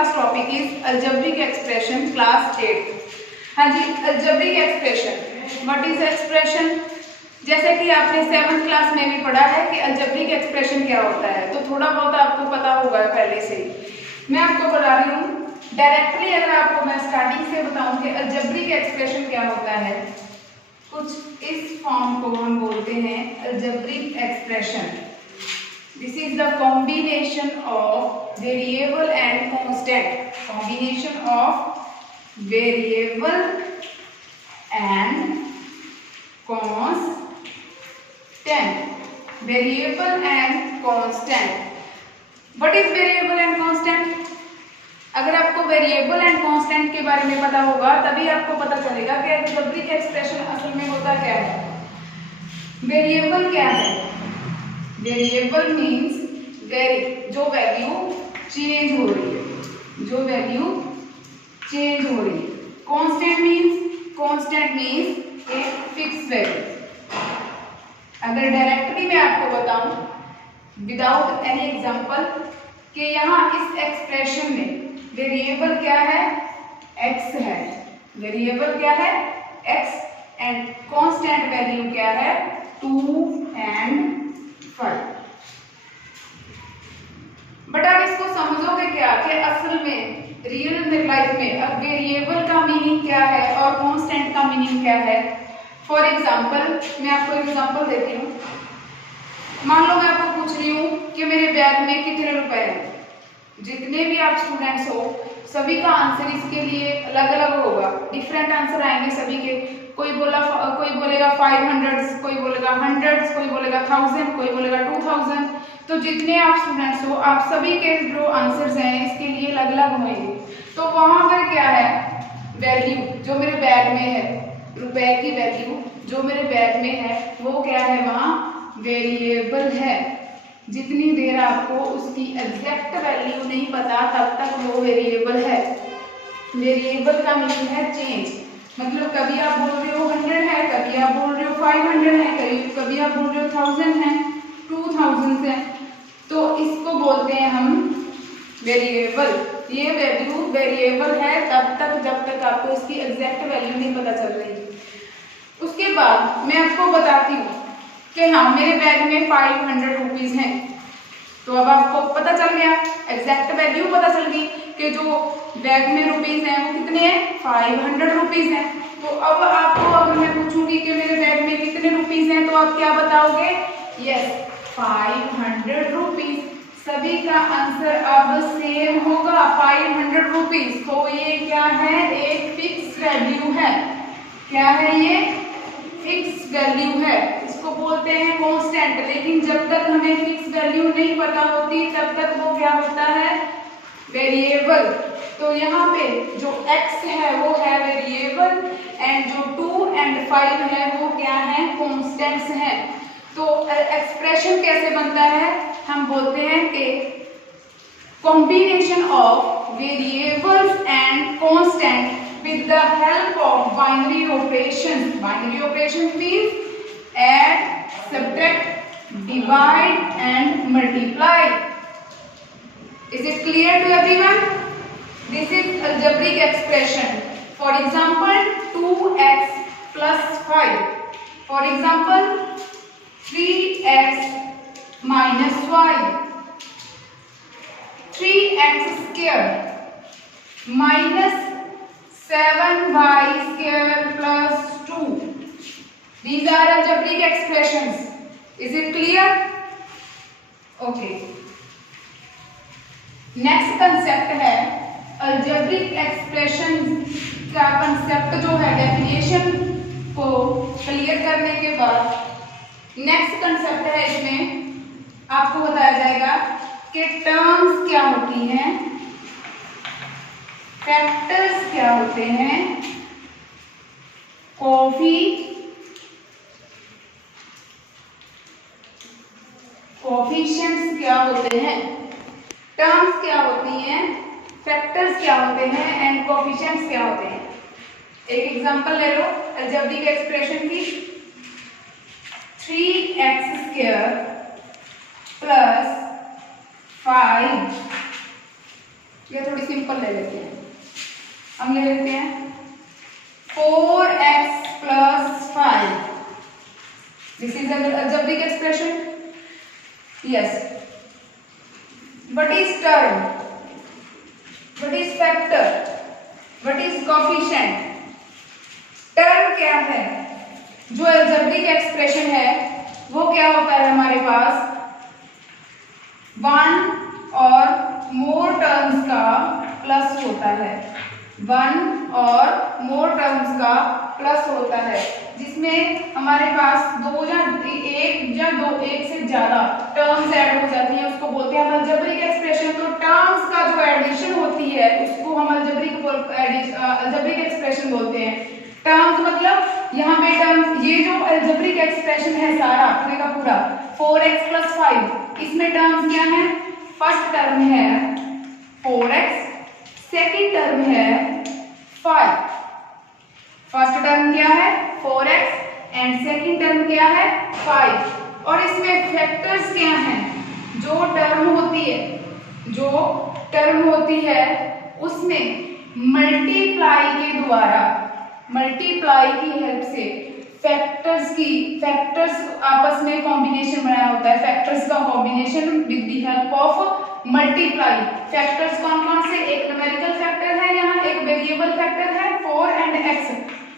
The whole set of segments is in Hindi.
Class topic is algebraic expression class 8। हाँ जी, अलजेब्रिक एक्सप्रेशन, व्हाट इज एक्सप्रेशन? जैसे कि आपने 7th क्लास में भी पढ़ा है कि अलजेब्रिक एक्सप्रेशन क्या होता है, तो थोड़ा बहुत आपको पता होगा पहले से ही। मैं आपको बता रही हूँ डायरेक्टली, अगर आपको मैं स्टार्टिंग से बताऊं कि अलजेब्रिक एक्सप्रेशन क्या होता है, कुछ इस फॉर्म को हम बोलते हैं algebraic expression. This is the combination of variable and constant. Combination of variable and constant. Variable and constant. What is variable and constant? अगर आपको वेरिएबल एंड कांस्टेंट के बारे में पता होगा तभी आपको पता चलेगा कि अलजेब्रिक एक्सप्रेशन असल में होता क्या है। वेरिएबल क्या है? वेरिएबल मीन्स जो वैल्यू चेंज हो रही है, जो वैल्यू चेंज हो रही है। कांस्टेंट मीन्स एक फिक्स वैल्यू। अगर डायरेक्टली मैं आपको बताऊं विदाउट एनी एग्जांपल कि यहाँ इस एक्सप्रेशन में वेरिएबल क्या है? x है। वेरिएबल क्या है? x एंड कांस्टेंट वैल्यू क्या है? 2 and 5। बट आप इसको समझोगे क्या कि असल में रियल लाइफ में अब वेरिएबल का मीनिंग क्या है और कांस्टेंट का मीनिंग क्या है। फॉर एग्जांपल मैं आपको एग्जांपल देती हूँ। मान लो मैं आपको पूछ रही हूँ कि मेरे बैग में कितने रुपए हैं। जितने भी आप स्टूडेंट्स हो सभी का आंसर इसके लिए अलग अलग होगा, डिफरेंट आंसर आएंगे सभी के। कोई बोलेगा 500, कोई बोलेगा 100, कोई बोलेगा 1000, कोई बोलेगा 2000। तो जितने आप स्टूडेंट्स हो आप सभी के जो आंसर्स हैं इसके लिए अलग अलग होंगे। तो वहां पर क्या है? वैल्यू जो मेरे बैग में है, रुपए की वैल्यू जो मेरे बैग में है वो क्या है? वहां वेरिएबल है। जितनी देर आपको उसकी एग्जैक्ट वैल्यू नहीं पता तब तक वो वेरिएबल है। वेरिएबल का मीनिंग है चेंज। मतलब कभी आप बोल रहे हो 100 है, कभी आप बोल रहे हो 500 है, कभी आप बोल रहे हो 1000 है, 2000 है। तो इसको बोलते हैं हम वेरिएबल। ये वैल्यू वेरिएबल है तब तक जब तक आपको इसकी एग्जैक्ट वैल्यू नहीं पता चल रही। उसके बाद मैं आपको बताती हूँ कि हाँ मेरे बैग में 500 रुपीज हैं। तो अब आपको पता चल गया, एग्जैक्ट वैल्यू पता चल गई कि जो बैग में रुपीज हैं वो कितने हैं? 500 रुपीज हैं। तो अब आपको अगर मैं पूछूंगी कि मेरे बैग में कितने रुपीज हैं तो आप क्या बताओगे? Yes, 500 rupees. सभी का आंसर अब सेम होगा, 500 रुपीज। तो ये क्या है? एक फिक्स वैल्यू है। क्या है ये? फिक्स वैल्यू है। इसको बोलते हैं कांस्टेंट। लेकिन जब तक हमें फिक्स वैल्यू नहीं पता होती तब तक वो क्या होता है? वेरिएबल। तो यहाँ पे जो x है वो है वेरिएबल एंड जो 2 and 5 है वो क्या है? कांस्टेंट्स हैं। तो एक्सप्रेशन कैसे बनता है? हम बोलते हैं कि combination of variables and constant with the help of binary operations. Binary operations means add, subtract, divide and multiply. Is it clear to everyone? This is algebraic expression. For example, 2x plus 5. For example, 3x minus y. 3x square minus 7y square plus 2. These are algebraic expressions. Is it clear? Okay. Next concept है algebraic expression का concept जो है definition को clear करने के बाद next concept है इसमें आपको बताया जाएगा कि terms क्या होती हैं, फैक्टर्स क्या होते हैं, कोफिशिएंट्स क्या होते हैं, टर्म्स क्या होती हैं, फैक्टर्स क्या होते हैं एंड कोफिशिएंट्स क्या होते हैं। एक एग्जांपल ले लो अलजेब्रिक एक्सप्रेशन की। 3x स्क्वायर प्लस 5 ये थोड़ी सिंपल ले लेते हैं, हम ले लेते हैं 4x + 5। This is algebraic expression. Yes. What is term? What is factor? What is coefficient? Term क्या है? जो algebraic expression है वो क्या होता है हमारे पास? वन और मोर टर्म्स का प्लस होता है, वन और मोर टर्म्स का प्लस होता है, जिसमें हमारे पास दो या एक से ज्यादा टर्म्स ऐड हो जाती हैं, उसको बोलते हैं अलजेब्रिक एक्सप्रेशन। तो टर्म्स का जो एडिशन होती है उसको हम अलजेब्रिक एक्सप्रेशन बोलते हैं। टर्म्स मतलब यहाँ पे टर्म्स, ये जो अलजेब्रिक एक्सप्रेशन है सारा पूरे का पूरा 4x + 5, इसमें टर्म्स क्या है? फर्स्ट टर्म है 4x, सेकेंड टर्म है 5। फर्स्ट टर्म क्या है? 4x एंड सेकेंड टर्म क्या है? 5। और इसमें फैक्टर्स क्या हैं? जो टर्म होती है उसमें मल्टीप्लाई के द्वारा, मल्टीप्लाई की हेल्प से फैक्टर्स आपस में कॉम्बिनेशन बनाया होता है, फैक्टर्स का combination with the help of multiply. Factors कौन कौन से? एक न्यूमेरिकल फैक्टर है, यहाँ एक वेरिएबल फैक्टर है 4 एंड x।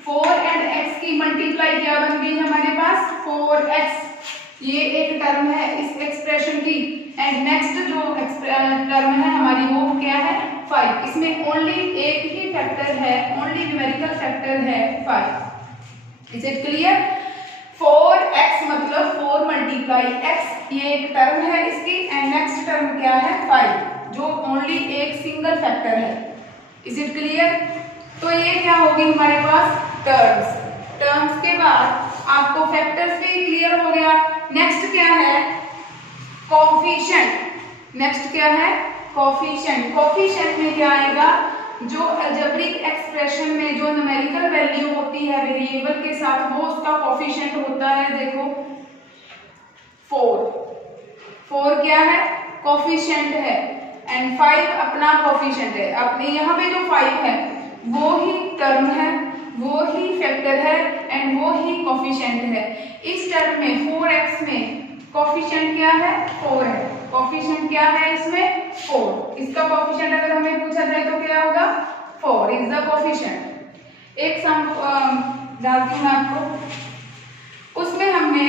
4 एंड x की मल्टीप्लाई क्या बन गई हमारे पास? 4x। ये एक टर्म है इस एक्सप्रेशन की। एंड नेक्स्ट जो टर्म है हमारी वो क्या है? 5। इसमें ओनली एक ही फैक्टर है, ओनली न्यूमेरिकल फैक्टर है 5। Is it clear? 4x मतलब 4 × x, ये एक टर्म है इसकी। एंड नेक्स्ट टर्म क्या है? 5, जो ओनली एक सिंगल फैक्टर है। Is it clear? तो ये क्या होगी हमारे पास? टर्म्स। टर्म्स के बाद आपको फैक्टर्स भी क्लियर हो गया। नेक्स्ट क्या है? कोफिशिएंट। नेक्स्ट क्या है? कोफिशिएंट। कोफिशिएंट में क्या आएगा? जो अलजेब्रिक एक्सप्रेशन में जो न्यूमेरिकल वैल्यू होती है वेरिएबल के साथ, वो उसका कोफिशिएंट होता है। देखो 4 क्या है? कोफिशिएंट है। एंड 5 अपना कोफिशिएंट है। अपने यहाँ पे जो 5 है वो ही टर्म है, वो ही फैक्टर है एंड वो ही कोफिशिएंट है। इस टर्म में 4x में कोफिशिएंट क्या है? 4 है। कोफिशिएंट क्या है इसमें? 4। इसका कोफिशिएंट अगर हमें पूछा जाए तो क्या होगा? 4 इज द कोफिशिएंट। एक सम डालती हूँ आपको, उसमें हमने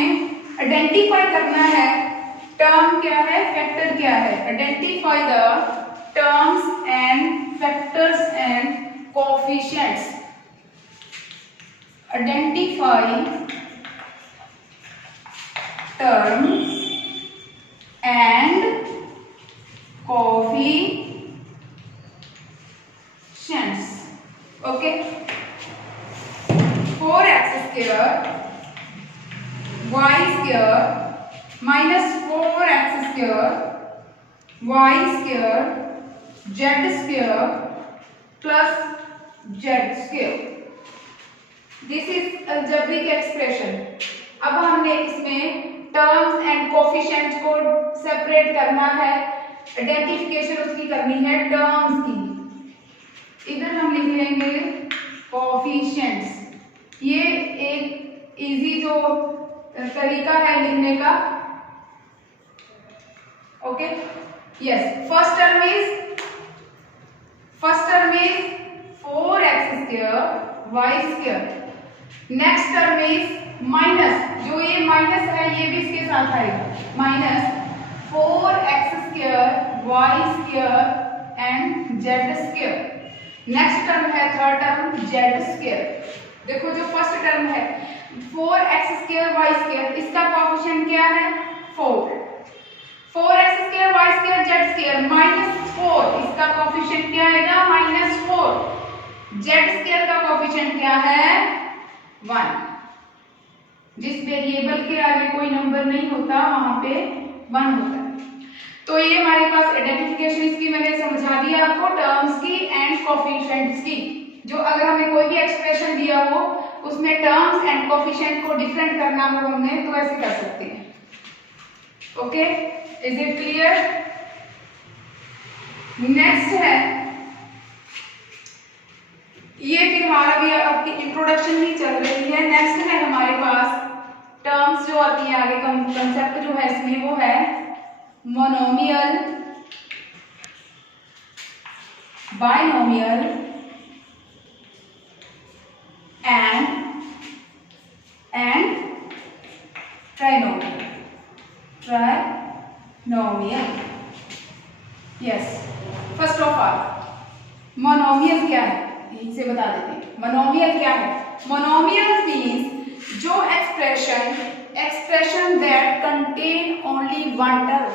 आइडेंटिफाई करना है टर्म क्या है, फैक्टर क्या है। Identify the terms and factors and coefficients. Identify terms and coefficients. Okay. 4x² y² minus 4x² y² z² plus z²। This is algebraic expression। अब हमने इसमें टर्म्स एंड कोफिशिएंट्स को सेपरेट करना है, आइडेंटिफिकेशन उसकी करनी है टर्म्स की। इधर हम लिख लेंगे कोफिशिएंट्स। ये एक इजी जो तरीका है लिखने का। Okay, yes. First term is 4x² y²। Next term is minus, जो ये माइनस है ये भी इसके साथ आएगा, minus 4x² y² and z²। Next term है थर्ड टर्म z²। देखो जो फर्स्ट टर्म है 4x² y², इसका कोफिशिएंट क्या है? 4। 4x² y² z² माइनस 4, इसका कोफिशिएंट क्या आएगा? -4। z² का कोफिशिएंट क्या है? 1। जिस वेरिएबल के आगे कोई नंबर नहीं होता वहां पे 1 होता है। तो ये हमारे पास आइडेंटिफिकेशन इसकी मैंने समझा दिया आपको, टर्म्स की एंड कोफिशिएंट्स की। जो अगर हमें कोई भी एक्सप्रेशन दिया हो उसमें टर्म्स एंड कोफिशिएंट को डिफरेंट करना हो हमने, तो ऐसे कर सकते हैं। Okay, is it clear? Next है, ये फिलहाल अभी आपकी इंट्रोडक्शन ही चल रही है। नेक्स्ट है हमारे पास टर्म्स जो आती है आगे, कंसेप्ट जो है इसमें वो है monomial, binomial and trinomial. Yes, first of all monomial क्या है यहीं से बता देते हैं। मोनोमियल क्या है? मोनोमियल मीन्स जो expression that contain only one term,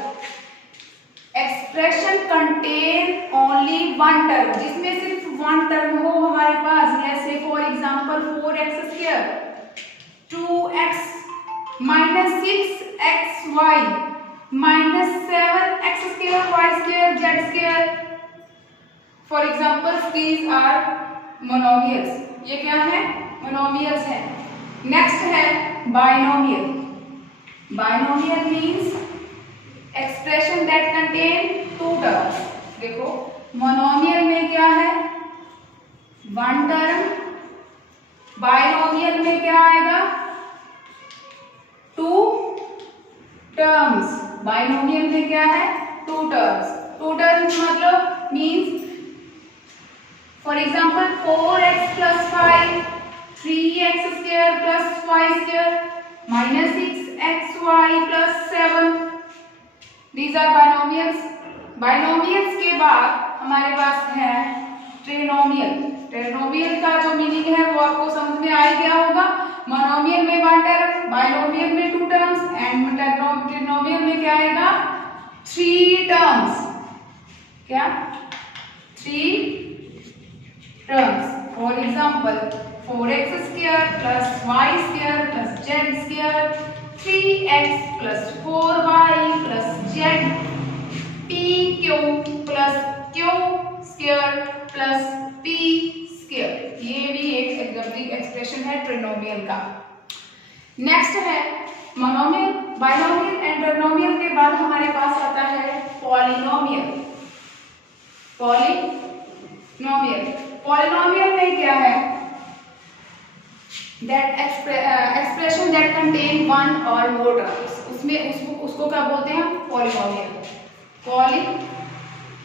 expression contain only one term, जिसमें सिर्फ वन टर्म हो हमारे पास। जैसे for example 4x² 2x -6xy -7x² y² z²। For example these are monomials. ये क्या है? मोनोमियल्स है। नेक्स्ट है binomial. Binomial means expression that contain two terms. देखो मोनोमियल में क्या है? One term. बाइनोमियल में क्या आएगा? To terms. बाइनोमियल में क्या है? Two terms. टू टर्म्स मतलब means for example 4x + 5 3x² + y² -6xy + 7। These are binomials। Binomials के बाद हमारे पास है ट्रिनोमियल। ट्रिनोमियल का जो मीनिंग है वो आपको समझ में आ ही गया होगा। मोनोमियल में वन टर्म, बाइनोमियल में टू टर्म्स एंड ट्रिनोमियल में क्या आएगा? Three terms. क्या? Three terms. For example 4x² + y² + z² 3x + 4y + z pq + q² + p²। ये भी एक एल्जेब्रिक एक्सप्रेशन है ट्रिनोमियल का। नेक्स्ट है मोनोमियल, बाइनोमियल एंड ट्रिनोमियल के बाद हमारे पास आता है पॉलिनोमियल। पॉलिनोमियल, पॉलिनोमियल में क्या है? That expression that contain one और मोर टर्म्स। उसमें उसको क्या बोलते हैं? पॉलिनोमियल। पॉलिनोमियल,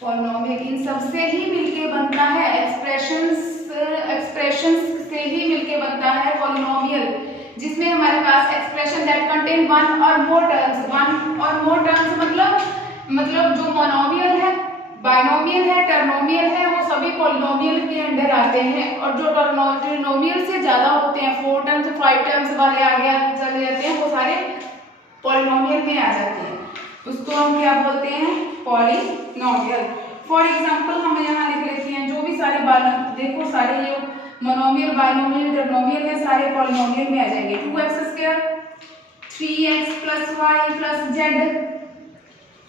पॉलिनोमियल इन सबसे ही मिलके बनता है, एक्सप्रेशंस से ही मिलके बनता है पॉलिनोमियल, जिसमें हमारे पास एक्सप्रेशन दैट कंटेन वन और मोर टर्म्स। वन और मोर टर्म्स मतलब जो मोनोमियल है, बाइनोमियल है, टर्नोमियल है, वो सभी पॉलिनोमियल के अंडर आते हैं। और जो ट्रिनोमियल से ज्यादा होते हैं, 4 टर्म्स 5 टर्म्स वाले आगे चले जाते हैं, वो सारे पॉलिनोमियल में आ जाते हैं। उसको हम क्या बोलते हैं? पॉलिनोमियल। फॉर एग्जाम्पल हम यहाँ लिख लेते हैं जो भी सारे देखो सारे ये मोनोमियल, बाइनोमियल, ट्रिनोमियल है, सारे पॉलिनोमियल में आ जाएंगे। 2x² 3x + y + z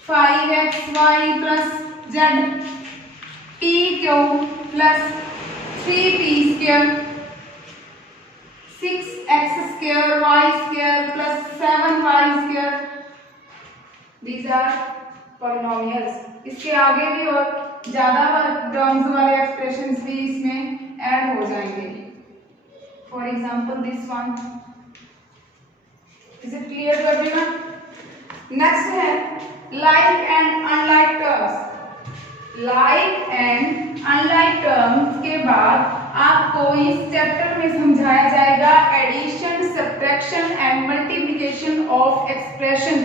5xy + z pq + 3p² 6x² y² + 7y²। These are polynomials। इसके आगे भी और ज्यादा टर्म्स वाले एक्सप्रेशंस भी इसमें ऐड हो जाएंगे। For example this one. Is it clear to everyone? Next है like and unlike terms. Like and unlike terms के बाद आपको इस चैप्टर में समझाया जाएगा addition, subtraction and multiplication of expression.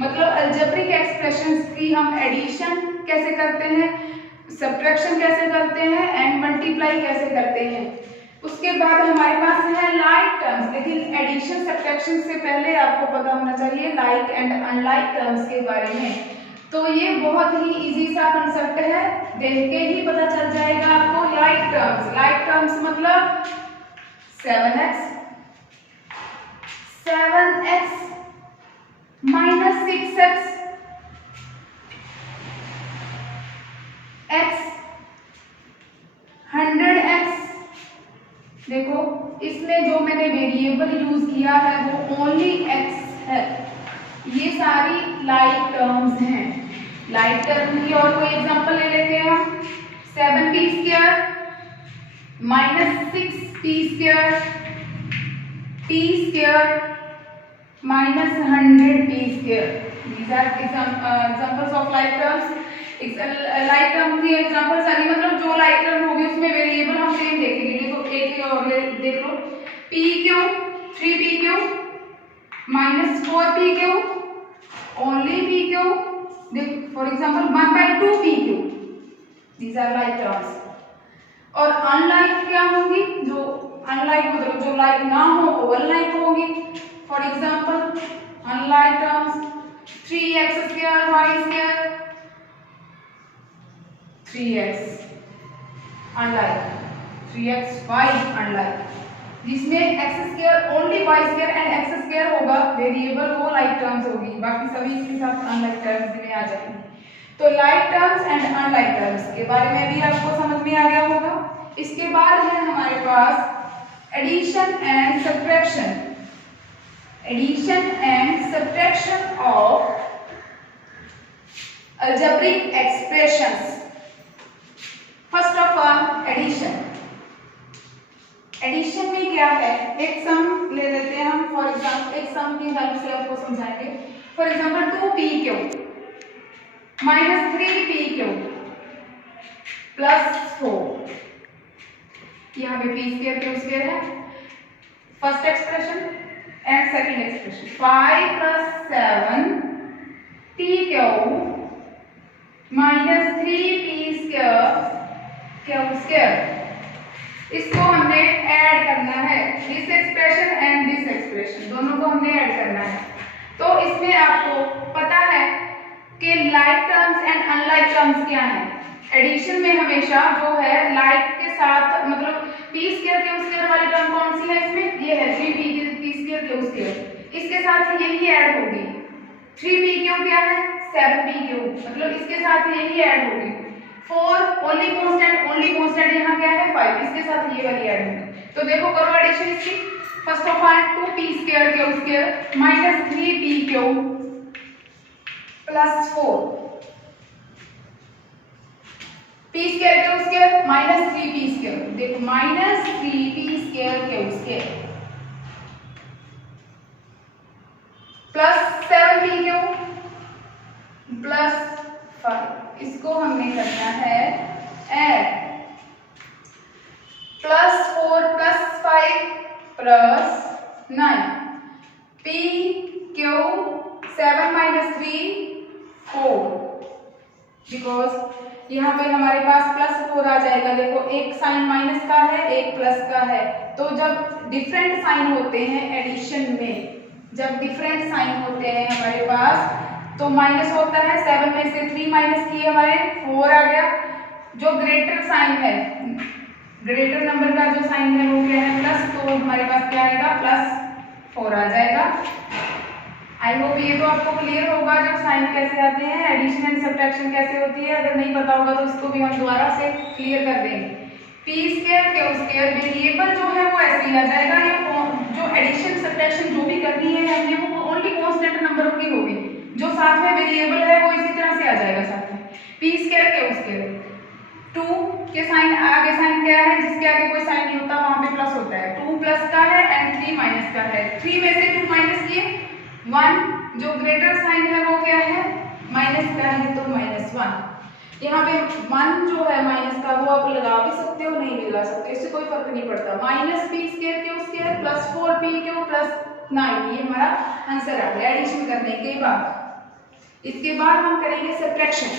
मतलब अलजेब्रिक एक्सप्रेशंस की हम एडिशन कैसे करते हैं, सब्ट्रैक्शन कैसे करते हैं एंड मल्टीप्लाई कैसे करते हैं। उसके बाद हमारे पास है लाइक टर्म्स। लेकिन एडिशन सब्ट्रैक्शन से पहले आपको पता होना चाहिए लाइक एंड अनलाइक टर्म्स के बारे में। तो ये बहुत ही इजी सा कंसेप्ट है, देख के ही पता चल जाएगा आपको। लाइक टर्म्स मतलब 7x -6x x 100x। देखो इसमें जो मैंने वेरिएबल यूज किया है वो ओनली x है। ये सारी लाइक टर्म्स हैं। लाइट टर्म की और कोई एग्जांपल ले लेते हैं हम। 7p² -6p² p² -100p²। These are examples of like terms। Like term की एग्जांपल्स आनी मतलब जो लाइक टर्म होगी उसमें वेरिएबल हम सेम देखेंगे। देखो एक और देख लो, pq 3pq -4pq only pq, for example 1/2pq। These are like terms। और अनलाइक क्या होंगी, जो अनलाइक मतलब जो लाइक ना हो वो अनलाइक होगी। For example unlike terms 3x² y² 3x unlike 3xy unlike, जिसमें x² only y² and x² होगा वेरिएबल, वो लाइक टर्म्स होगी। बाकी सभी इसके साथ अनलाइक टर्म्स में आ जाएंगे। तो like terms and unlike terms के बारे में भी आपको समझ में आ गया होगा। इसके बाद है हमारे पास addition and subtraction. Addition and subtraction of algebraic expressions. First of all addition. Addition में क्या है, एक सम ले लेते हैं हम। फॉर एग्जांपल एक सम की हेल्प से आपको समझाएंगे। फॉर एग्जांपल 2pq -3pq +4, यहाँ पे p² q² है first expression and second expression. 5 + 7 pq -3p² इसको हमने ऐड करना है। This expression and this expression दोनों को हमने ऐड करना है। तो इसमें आपको पता है कि like terms and unlike terms क्या है। एडिशन में हमेशा जो है लाइक के साथ मतलब p² q² वाली टर्म कौन सी है इसमें, ये है 3p² q²। इसके साथ यही ऐड होगी। 3pq क्या है 7pq, मतलब इसके साथ यही ऐड होगी। 4 ओनली कांस्टेंट यहाँ क्या है 5, इसके साथ ये वाली ऐड होगी। तो देखो करो एडिशन इसकी। First of all 2p² q² -3pq +4 p² q² -3p²। देखो -3p² q² +7pq +5, इसको हमने करना है ऐड। +4 + 5 + 9 pq 7 - 3 4, बिकॉज यहाँ पे हमारे पास +4 आ जाएगा। देखो एक साइन माइनस का है एक प्लस का है, तो जब डिफरेंट साइन होते हैं एडिशन में, जब डिफरेंट साइन होते हैं हमारे पास तो माइनस होता है। 7 में से 3 माइनस किए हमारे 4 आ गया। जो ग्रेटर साइन है, ग्रेटर नंबर का जो साइन है वो क्या है प्लस, तो हमारे पास क्या आएगा +4 आ जाएगा। आई होप ये तो आपको क्लियर होगा जब साइन कैसे आते हैं, एडिशन एंड सब्ट्रैक्शन कैसे होती है। अगर नहीं पता होगा तो इसको भी हम दोबारा से क्लियर कर देंगे। p² q² वेरिएबल जो है वो ऐसे ही आ जाएगा। ये जो एडिशन सब्ट्रैक्शन जो भी करनी है हमने वो ओनली कांस्टेंट नंबरों की होगी, जो साथ में वेरिएबल है वो इसी तरह से आ जाएगा साथ में। p² q², 2 के साइन आगे साइन क्या है, जिसके आगे कोई साइन नहीं होता वहां पे प्लस होता है। 2 प्लस का है एंड 3 माइनस का है। 3 में से 2 माइनस किए 1, जो ग्रेटर साइन है वो क्या है माइनस का है तो -1। यहाँ पे 1 जो है माइनस का वो आप लगा भी सकते हो नहीं भी लगा सकते, इससे कोई फर्क नहीं पड़ता। -p² q² +4pq +9, ये हमारा आंसर आ गया एडिशन करने के बाद। इसके बाद हम करेंगे सब्ट्रैक्शन।